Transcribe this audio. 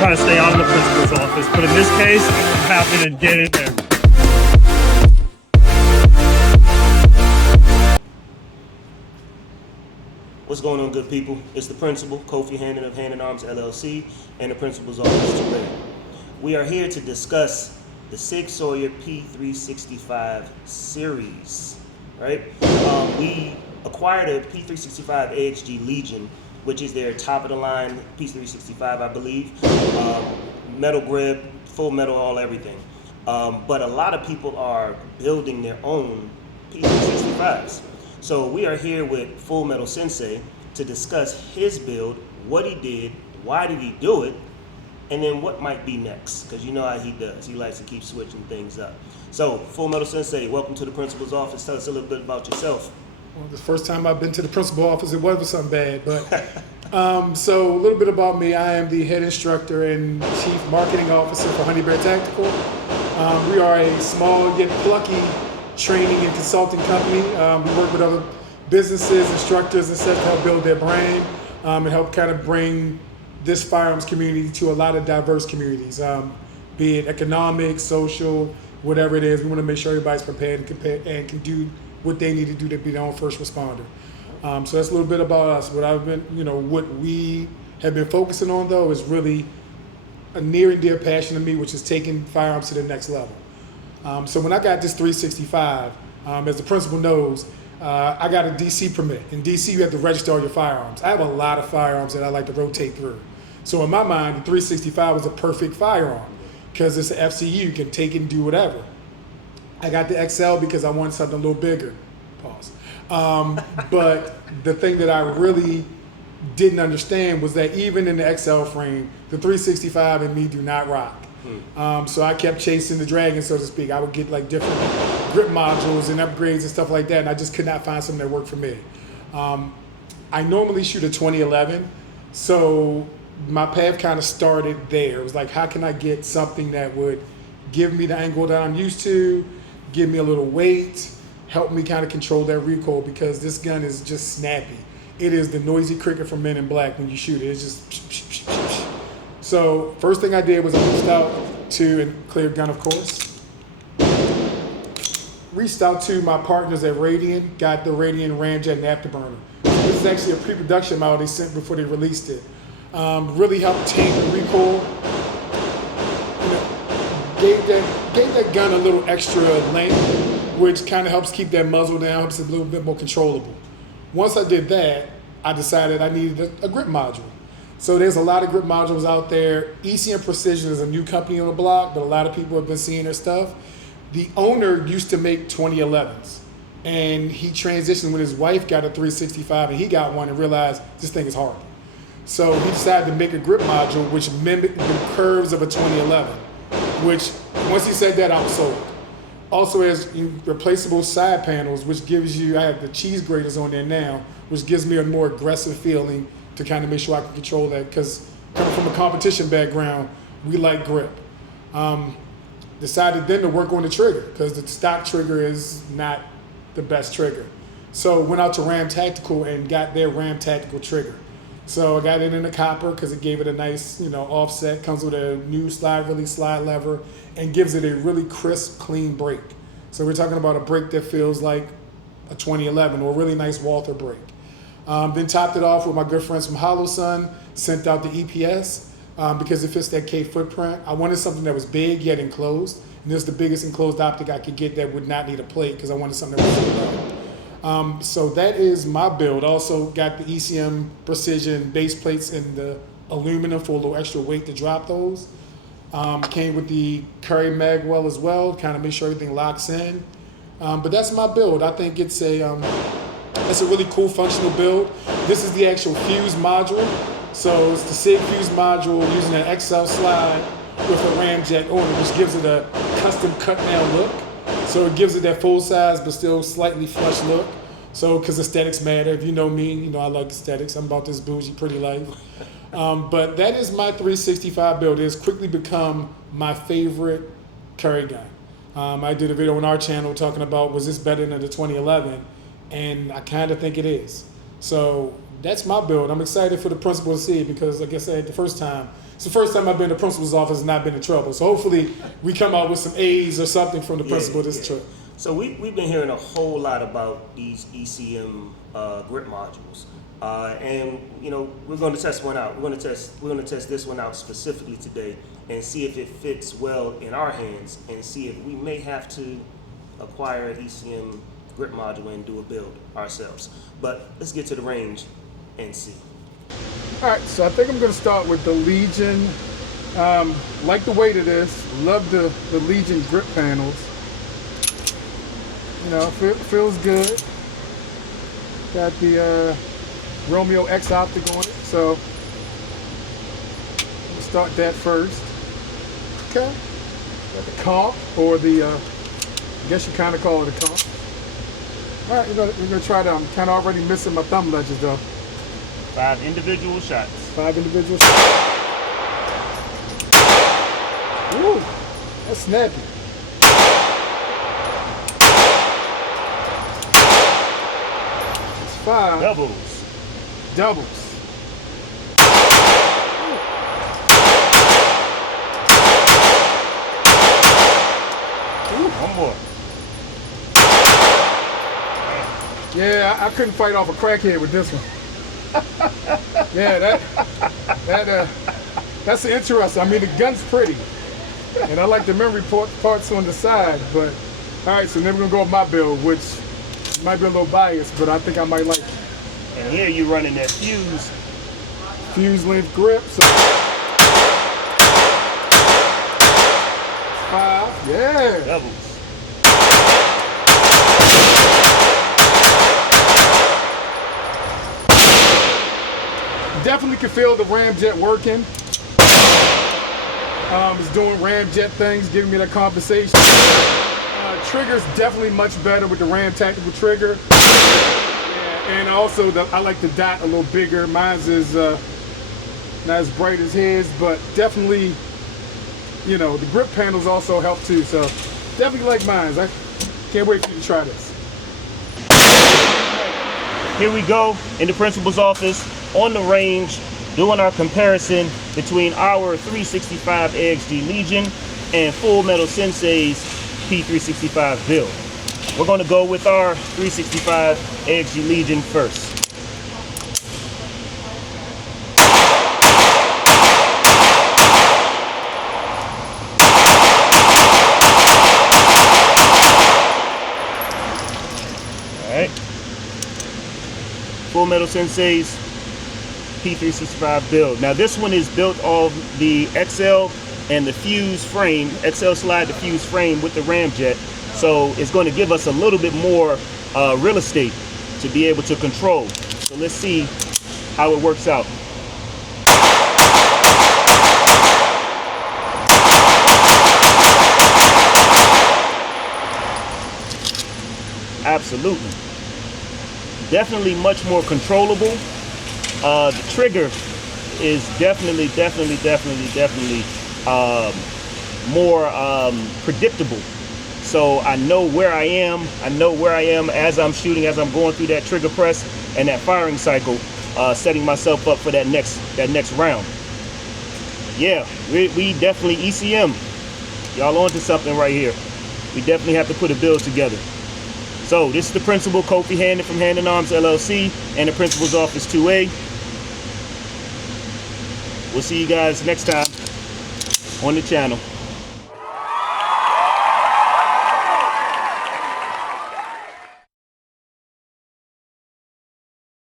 Try to stay out of the principal's office, but in this case, I'm happy to get in there. What's going on, good people? It's the principal, Kofi Hannon of Hand & Arms LLC, and the principal's office today. We are here to discuss the SIG Sauer P365 series, right? We acquired a P365 AXG Legion, which is their top-of-the-line P365, I believe. Metal grip, full metal, all everything. But a lot of people are building their own P365s. So we are here with Full Metal Sensei to discuss his build, what he did, why did he do it, and then what might be next, because you know how he does. He likes to keep switching things up. So, Full Metal Sensei, welcome to the principal's office. Tell us a little bit about yourself. Well, the first time I've been to the principal office, it wasn't something bad, but so a little bit about me. I am the head instructor and chief marketing officer for Honey Bear Tactical. We are a small yet plucky training and consulting company. We work with other businesses, instructors, and such to help build their brand and help kind of bring this firearms community to a lot of diverse communities, be it economic, social, whatever it is. We want to make sure everybody's prepared and can do what they need to do to be their own first responder. So that's a little bit about us. What we have been focusing on though is really a near and dear passion to me, which is taking firearms to the next level. So when I got this 365, as the principal knows, I got a DC permit. In DC, you have to register all your firearms. I have a lot of firearms that I like to rotate through. So in my mind, the 365 was a perfect firearm because it's an FCU, you can take it and do whatever. I got the XL because I wanted something a little bigger. Pause. But the thing that I really didn't understand was that even in the XL frame, the 365 and me do not rock. So I kept chasing the dragon, so to speak. I would get like different grip modules and upgrades and stuff like that, and I just could not find something that worked for me. I normally shoot a 2011, so my path kind of started there. It was like, how can I get something that would give me the angle that I'm used to, give me a little weight, help me kind of control that recoil, because this gun is just snappy. It is the noisy cricket from Men in Black when you shoot it. It's just psh, psh, psh, psh. So first thing I did was I reached out to, and clear gun of course, reached out to my partners at Radian, got the Radian Ramjet and Afterburner. This is actually a pre-production model they sent before they released it. Really helped tame the recoil. Gave that gun a little extra length, which kind of helps keep that muzzle down, helps it a little bit more controllable. Once I did that, I decided I needed a grip module. So there's a lot of grip modules out there. ECM Precision is a new company on the block, but a lot of people have been seeing their stuff. The owner used to make 2011s, and he transitioned when his wife got a 365, and he got one and realized this thing is horrible. So he decided to make a grip module which mimicked the curves of a 2011, which once he said that, I was sold. Also has replaceable side panels, which gives you, I have the cheese graters on there now, which gives me a more aggressive feeling to kind of make sure I can control that, because coming from a competition background, we like grip. Decided then to work on the trigger, because the stock trigger is not the best trigger. So went out to Ram Tactical and got their Ram Tactical trigger. So I got it in the copper because it gave it a nice, offset, comes with a new slide release slide lever, and gives it a really crisp, clean break. So we're talking about a break that feels like a 2011 or a really nice Walther break. Then topped it off with my good friends from HoloSun, sent out the EPS because it fits that K footprint. I wanted something that was big yet enclosed, and this is the biggest enclosed optic I could get that would not need a plate because I wanted something that was low. So that is my build. Also got the ECM Precision base plates in the aluminum for a little extra weight to drop those. Came with the Curry Magwell as well, kind of make sure everything locks in. But that's my build. I think it's a It's a really cool functional build. This is the actual fuse module. So it's the SIG fuse module using an XL slide with a ramjet on it, which gives it a custom cut down look. So it gives it that full size but still slightly flush look. So, because aesthetics matter. If you know me, you know I like aesthetics. I'm about this bougie, pretty life. But that is my 365 build. It has quickly become my favorite carry gun. I did a video on our channel talking about was this better than the 2011, and I kind of think it is. So that's my build. I'm excited for the principal to see it because, like I said, it's the first time I've been to the principal's office and not been in trouble. So hopefully we come out with some A's or something from the principal this trip. So we've been hearing a whole lot about these ECM grip modules, and you know we're going to test one out. We're going to test this one out specifically today and see if it fits well in our hands, and see if we may have to acquire an ECM grip module and do a build ourselves. But let's get to the range and see. All right, so I think I'm going to start with the Legion. Like the weight of this. Love the Legion grip panels. You know, feels good. Got the Romeo X optic on it, so we'll start that first. Okay. Got the comp, or the, I guess you kind of call it a comp. All right, we're gonna try that. I'm kind of already missing my thumb ledges though. 5 individual shots. 5 individual shots. Ooh, that's snappy. It's 5. Doubles. Ooh, one more. Yeah, I couldn't fight off a crackhead with this one. Yeah, that's interesting. I mean, the gun's pretty, and I like the memory parts on the side. But all right, so then we're gonna go with my build, which might be a little biased, but I think I might like it. And here you're running that fuse length grip. So 5, yeah. doubles. Definitely can feel the ramjet working. It's doing ramjet things, giving me that compensation. Trigger's definitely much better with the Ram tactical trigger. Yeah, and also I like the dot a little bigger. Mine's is not as bright as his, but definitely, you know, the grip panels also help too. So definitely like mine. I can't wait for you to try this. Here we go in the principal's office on the range, doing our comparison between our 365 AXG Legion and Full Metal Sensei's P365 build. We're going to go with our 365 AXG Legion first. All right. Full Metal Sensei's P365 build. Now this one is built off the XL and the fuse frame, XL slide the fuse frame with the ramjet. So it's going to give us a little bit more real estate to be able to control. So let's see how it works out. Absolutely. Definitely much more controllable. The trigger is definitely more predictable. So I know where I am. As I'm shooting, as I'm going through that trigger press and that firing cycle, setting myself up for that next round. Yeah, we definitely ECM. Y'all onto something right here. We definitely have to put a build together. So this is the principal, Kofi Handon from Handon Arms LLC, and the principal's office 2A. We'll see you guys next time on the channel.